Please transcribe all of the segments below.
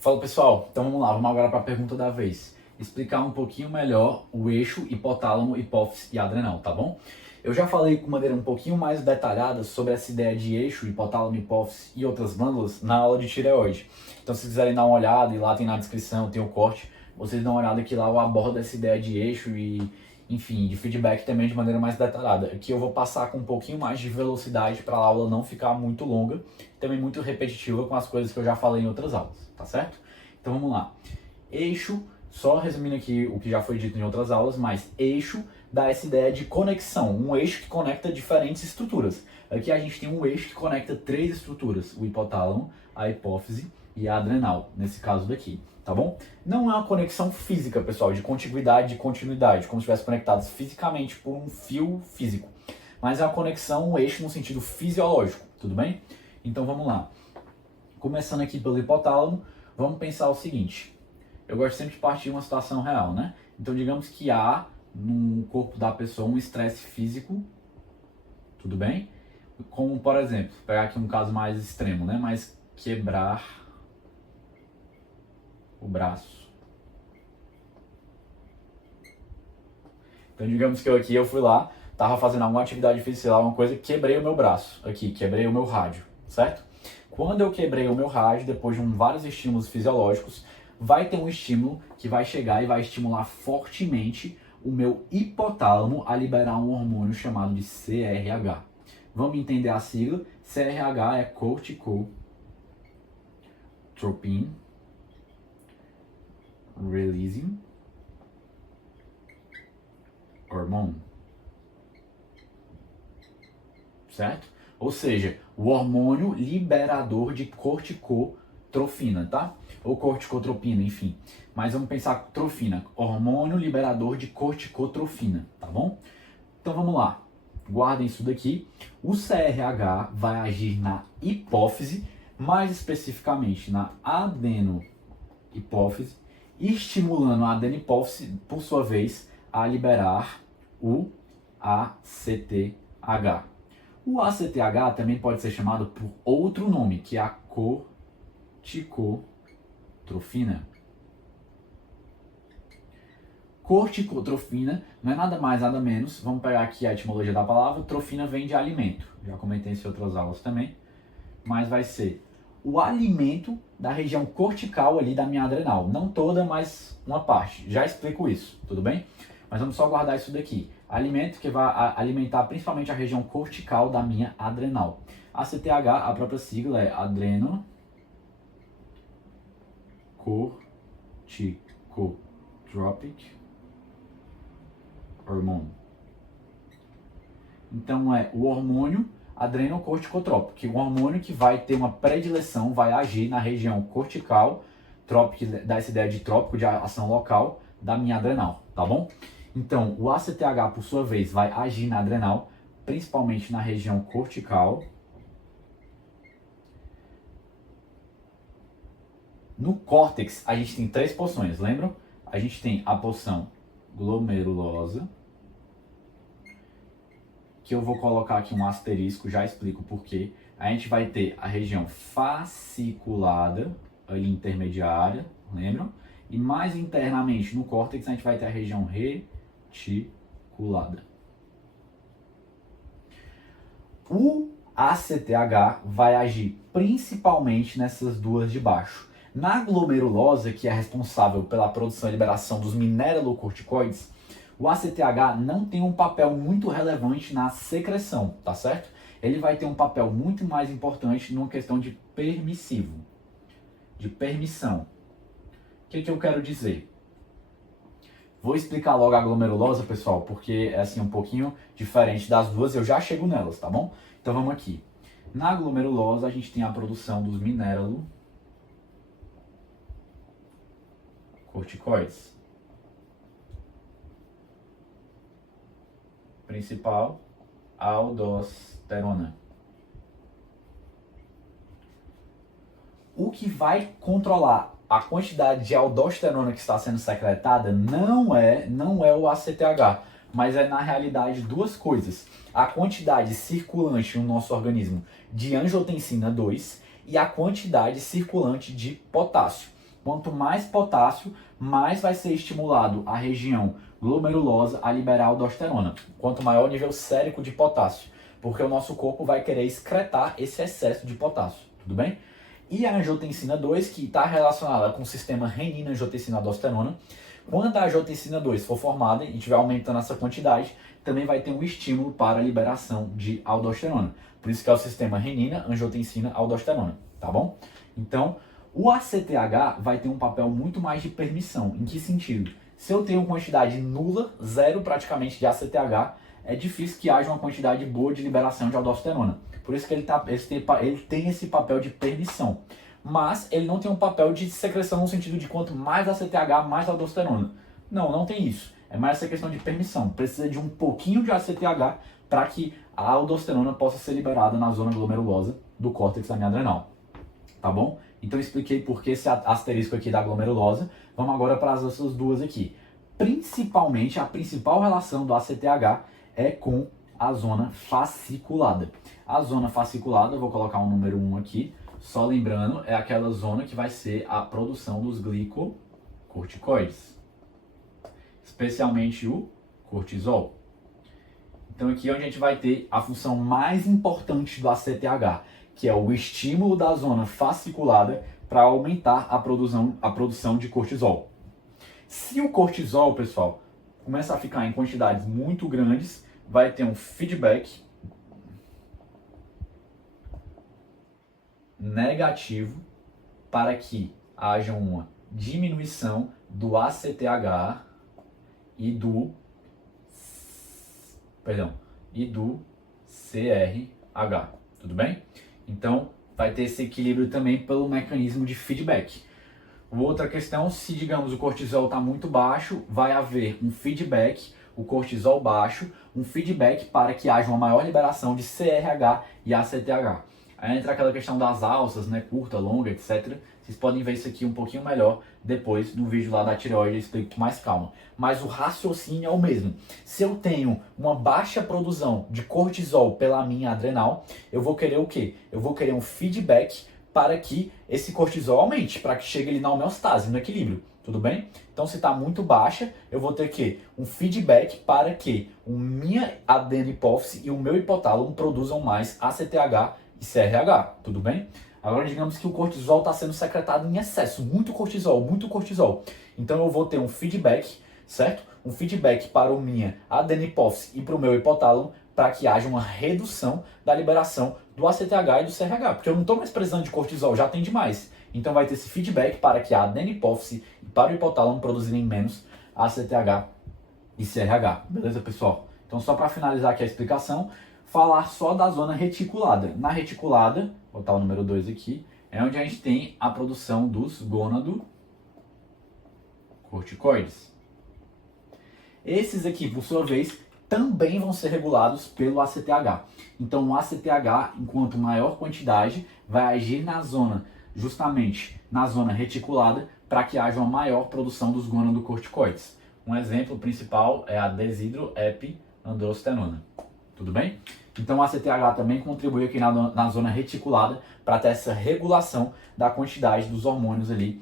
Fala pessoal, então vamos lá, vamos agora para a pergunta da vez. Explicar um pouquinho melhor o eixo hipotálamo, hipófise e adrenal, tá bom? Eu já falei com maneira um pouquinho mais detalhada sobre essa ideia de eixo, hipotálamo, hipófise e outras glândulas na aula de tireoide. Então se quiserem dar uma olhada, e lá tem na descrição, tem o corte, vocês dão uma olhada que lá eu abordo essa ideia de eixo e, enfim, de feedback também de maneira mais detalhada. Aqui eu vou passar com um pouquinho mais de velocidade para a aula não ficar muito longa, também muito repetitiva com as coisas que eu já falei em outras aulas, tá certo? Então vamos lá. Eixo, só resumindo aqui o que já foi dito em outras aulas, mas eixo dá essa ideia de conexão, um eixo que conecta diferentes estruturas. Aqui a gente tem um eixo que conecta três estruturas, o hipotálamo, a hipófise e a adrenal, nesse caso daqui, tá bom? Não é uma conexão física, pessoal, de contiguidade e continuidade, como se estivessem conectados fisicamente por um fio físico, mas é uma conexão, um eixo no sentido fisiológico, tudo bem? Então vamos lá. Começando aqui pelo hipotálamo, vamos pensar o seguinte. Eu gosto sempre de partir de uma situação real, né? Então digamos que há no corpo da pessoa um estresse físico, tudo bem? Como, por exemplo, pegar aqui um caso mais extremo, né? Mas quebrar o braço. Então digamos que eu fui lá, tava fazendo alguma atividade física, sei lá, uma coisa, quebrei o meu braço, aqui, quebrei o meu rádio, certo? Quando eu quebrei o meu rádio, depois de vários estímulos fisiológicos, vai ter um estímulo que vai chegar e vai estimular fortemente o meu hipotálamo a liberar um hormônio chamado de CRH. Vamos entender a sigla? CRH é Corticotropin Releasing Hormone. Certo? Ou seja, o hormônio liberador de corticotrofina, tá? Ou corticotropina, enfim. Mas vamos pensar trofina, hormônio liberador de corticotrofina, tá bom? Então vamos lá. Guardem isso daqui. O CRH vai agir na hipófise, mais especificamente na adenohipófise, estimulando a adenihipófise, por sua vez, a liberar o ACTH. O ACTH também pode ser chamado por outro nome, que é a corticotrofina. Corticotrofina não é nada mais, nada menos, vamos pegar aqui a etimologia da palavra, trofina vem de alimento, já comentei isso em outras aulas também, mas vai ser o alimento da região cortical ali da minha adrenal, não toda, mas uma parte, já explico isso, tudo bem? Mas vamos só guardar isso daqui, alimento que vai alimentar principalmente a região cortical da minha adrenal. A CTH, a própria sigla é Adrenocorticotropic Hormone. Então é o hormônio adrenocorticotrópico, que é um hormônio que vai ter uma predileção, vai agir na região cortical, trópico, dá essa ideia de trópico, de ação local, da minha adrenal, tá bom? Então, o ACTH, por sua vez, vai agir na adrenal, principalmente na região cortical. No córtex, a gente tem três porções, lembram? A gente tem a porção glomerulosa, que eu vou colocar aqui um asterisco, já explico por quê. A gente vai ter a região fasciculada, ali intermediária, lembram? E mais internamente no córtex a gente vai ter a região reticulada. O ACTH vai agir principalmente nessas duas de baixo. Na glomerulosa, que é responsável pela produção e liberação dos mineralocorticoides, o ACTH não tem um papel muito relevante na secreção, tá certo? Ele vai ter um papel muito mais importante numa questão de permissivo, de permissão. O que eu quero dizer? Vou explicar logo a glomerulosa, pessoal, porque é assim um pouquinho diferente das duas, eu já chego nelas, tá bom? Então vamos aqui. Na glomerulosa a gente tem a produção dos mineralocorticoides. Principal, aldosterona. O que vai controlar a quantidade de aldosterona que está sendo secretada não é o ACTH, mas é na realidade duas coisas. A quantidade circulante no nosso organismo de angiotensina 2 e a quantidade circulante de potássio. Quanto mais potássio, mais vai ser estimulado a região glomerulosa a liberar aldosterona. Quanto maior o nível sérico de potássio, porque o nosso corpo vai querer excretar esse excesso de potássio, tudo bem? E a angiotensina 2, que está relacionada com o sistema renina-angiotensina-aldosterona, quando a angiotensina 2 for formada e estiver aumentando essa quantidade, também vai ter um estímulo para a liberação de aldosterona. Por isso que é o sistema renina-angiotensina-aldosterona, tá bom? Então, o ACTH vai ter um papel muito mais de permissão. Em que sentido? Se eu tenho quantidade nula, zero praticamente de ACTH, é difícil que haja uma quantidade boa de liberação de aldosterona. Por isso que ele tem esse papel de permissão. Mas ele não tem um papel de secreção no sentido de quanto mais ACTH, mais aldosterona. Não tem isso. É mais essa questão de permissão. Precisa de um pouquinho de ACTH para que a aldosterona possa ser liberada na zona glomerulosa do córtex adrenal. Tá bom? Então eu expliquei por que esse asterisco aqui da glomerulosa. Vamos agora para as outras duas aqui. Principalmente, a principal relação do ACTH é com a zona fasciculada. A zona fasciculada, eu vou colocar um número 1 aqui, só lembrando, é aquela zona que vai ser a produção dos glicocorticoides, especialmente o cortisol. Então aqui é onde a gente vai ter a função mais importante do ACTH, que é o estímulo da zona fasciculada para aumentar a produção de cortisol. Se o cortisol, pessoal, começa a ficar em quantidades muito grandes, vai ter um feedback negativo para que haja uma diminuição do ACTH e do CRH, tudo bem? Então, vai ter esse equilíbrio também pelo mecanismo de feedback. Outra questão, se digamos o cortisol está muito baixo, vai haver um feedback, o cortisol baixo, um feedback para que haja uma maior liberação de CRH e ACTH. Aí entra aquela questão das alças, né, curta, longa, etc. Vocês podem ver isso aqui um pouquinho melhor depois no vídeo lá da tireoide, eu explico com mais calma. Mas o raciocínio é o mesmo. Se eu tenho uma baixa produção de cortisol pela minha adrenal, eu vou querer o quê? Eu vou querer um feedback para que esse cortisol aumente, para que chegue ali na homeostase, no equilíbrio. Tudo bem? Então, se está muito baixa, eu vou ter que um feedback para que a minha adenohipófise e o meu hipotálamo produzam mais ACTH e CRH. Tudo bem? Agora, digamos que o cortisol está sendo secretado em excesso, muito cortisol, muito cortisol. Então, eu vou ter um feedback, certo? Um feedback para a minha adenohipófise e para o meu hipotálamo, para que haja uma redução da liberação do ACTH e do CRH, porque eu não estou mais precisando de cortisol, já tem demais. Então vai ter esse feedback para que a adenohipófise e para o hipotálamo produzirem menos ACTH e CRH. Beleza, pessoal? Então só para finalizar aqui a explicação, falar só da zona reticulada. Na reticulada, vou botar o número 2 aqui, é onde a gente tem a produção dos gonadocorticoides. Esses aqui, por sua vez, também vão ser regulados pelo ACTH. Então o ACTH, enquanto maior quantidade, vai agir na zona, justamente na zona reticulada, para que haja uma maior produção dos gonadocorticoides. Um exemplo principal é a desidroepiandrosterona. Tudo bem? Então o ACTH também contribui aqui na zona reticulada para ter essa regulação da quantidade dos hormônios ali,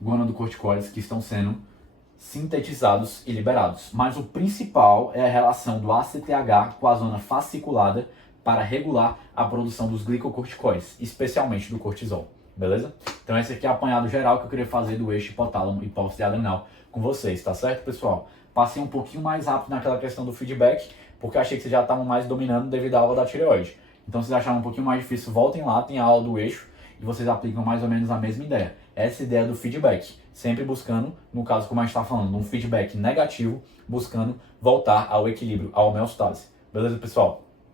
gonadocorticoides, que estão sendo sintetizados e liberados. Mas o principal é a relação do ACTH com a zona fasciculada para regular a produção dos glicocorticoides, especialmente do cortisol. Beleza? Então esse aqui é o apanhado geral que eu queria fazer do eixo hipotálamo e hipófise adrenal com vocês, tá certo, pessoal? Passei um pouquinho mais rápido naquela questão do feedback, porque eu achei que vocês já estavam mais dominando devido à aula da tireoide. Então se vocês acharam um pouquinho mais difícil, voltem lá, tem a aula do eixo e vocês aplicam mais ou menos a mesma ideia. Essa ideia do feedback, sempre buscando, no caso como a gente está falando, um feedback negativo, buscando voltar ao equilíbrio, à homeostase. Beleza, pessoal?